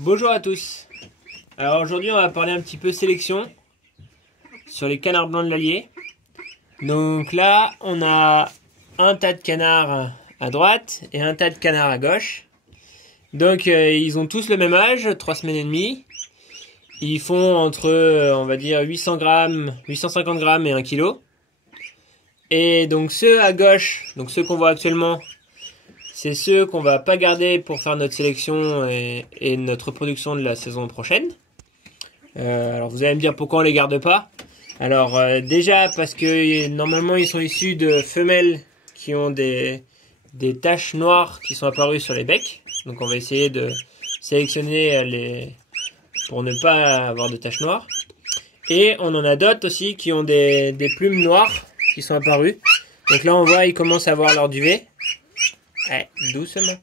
Bonjour à tous. Alors aujourd'hui on va parler un petit peu sélection sur les canards blancs de l'Allier. Donc là on a un tas de canards à droite et un tas de canards à gauche. Donc ils ont tous le même âge, 3 semaines et demie. Ils font entre on va dire 800 grammes, 850 grammes et 1 kg. Et donc ceux à gauche, donc ceux qu'on voit actuellement, c'est ceux qu'on va pas garder pour faire notre sélection et notre production de la saison prochaine. Alors vous allez me dire pourquoi on les garde pas. Alors déjà parce que normalement ils sont issus de femelles qui ont des taches noires qui sont apparues sur les becs. Donc on va essayer de sélectionner pour ne pas avoir de taches noires. Et on en a d'autres aussi qui ont des plumes noires qui sont apparues. Donc là on voit ils commencent à avoir leur duvet. Doucement.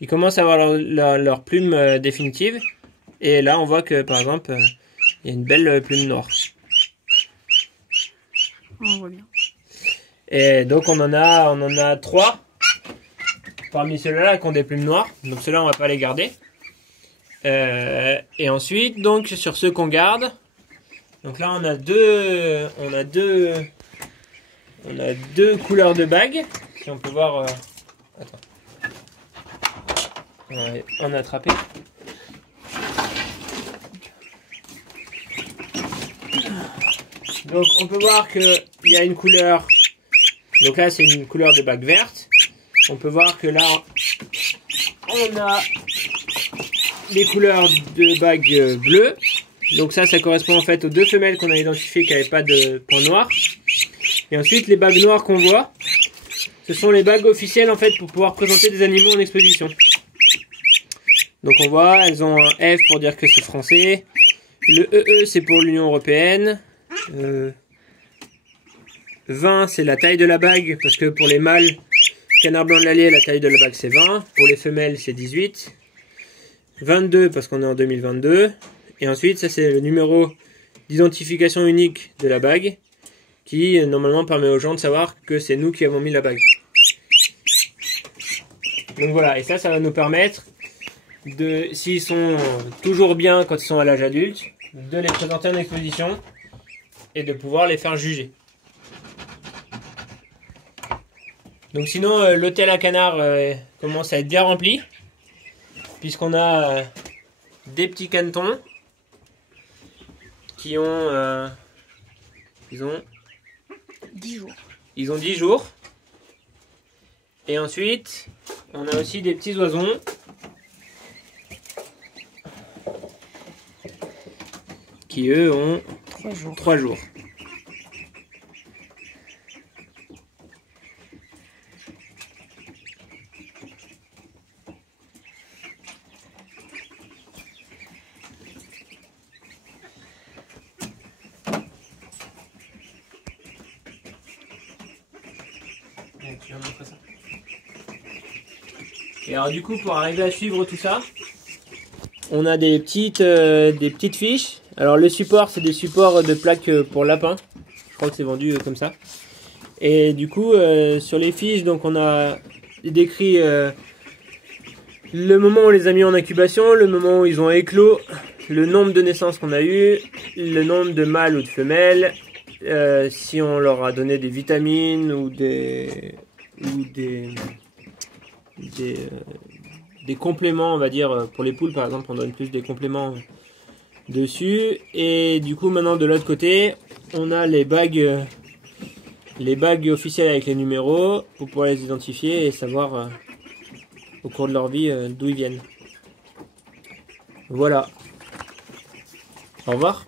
Ils commencent à avoir leur plume définitive. Et là, on voit que, par exemple, il y a une belle plume noire. On voit bien. Et donc, on en a 3 parmi ceux-là qui ont des plumes noires. Donc, ceux-là, on va pas les garder. Et ensuite, donc, sur ceux qu'on garde, donc là, on a deux couleurs de bagues. Si on peut voir... Attends. On va en attraper. Donc on peut voir qu'il y a une couleur. Donc là c'est une couleur de bague verte. On peut voir que là on a les couleurs de bague bleues. Donc ça correspond en fait aux 2 femelles qu'on a identifiées qui n'avaient pas de points noirs. Et ensuite les bagues noires qu'on voit, ce sont les bagues officielles en fait pour pouvoir présenter des animaux en exposition. Donc on voit, elles ont un F pour dire que c'est français. Le EE c'est pour l'Union Européenne. 20 c'est la taille de la bague parce que pour les mâles canard blanc de l'Allier la taille de la bague c'est 20. Pour les femelles c'est 18. 22 parce qu'on est en 2022. Et ensuite ça c'est le numéro d'identification unique de la bague qui normalement permet aux gens de savoir que c'est nous qui avons mis la bague. Donc voilà, et ça va nous permettre de, s'ils sont toujours bien quand ils sont à l'âge adulte, de les présenter en exposition et de pouvoir les faire juger. Donc sinon l'hôtel à canards commence à être bien rempli puisqu'on a des petits canetons qui ont 10 jours. Ils ont 10 jours. Et ensuite, on a aussi des petits oisons. Qui eux ont 3 jours. Tu vas montrer ça. Et alors du coup pour arriver à suivre tout ça, on a des petites fiches. Alors le support c'est des supports de plaques pour lapins. Je crois que c'est vendu comme ça. Et du coup sur les fiches donc on a décrit le moment où on les a mis en incubation, le moment où ils ont éclos, le nombre de naissances qu'on a eu, le nombre de mâles ou de femelles, si on leur a donné des vitamines ou des compléments, on va dire, pour les poules par exemple, on donne plus des compléments dessus. Et du coup maintenant de l'autre côté, on a les bagues officielles avec les numéros pour pouvoir les identifier et savoir au cours de leur vie d'où ils viennent. Voilà. Au revoir.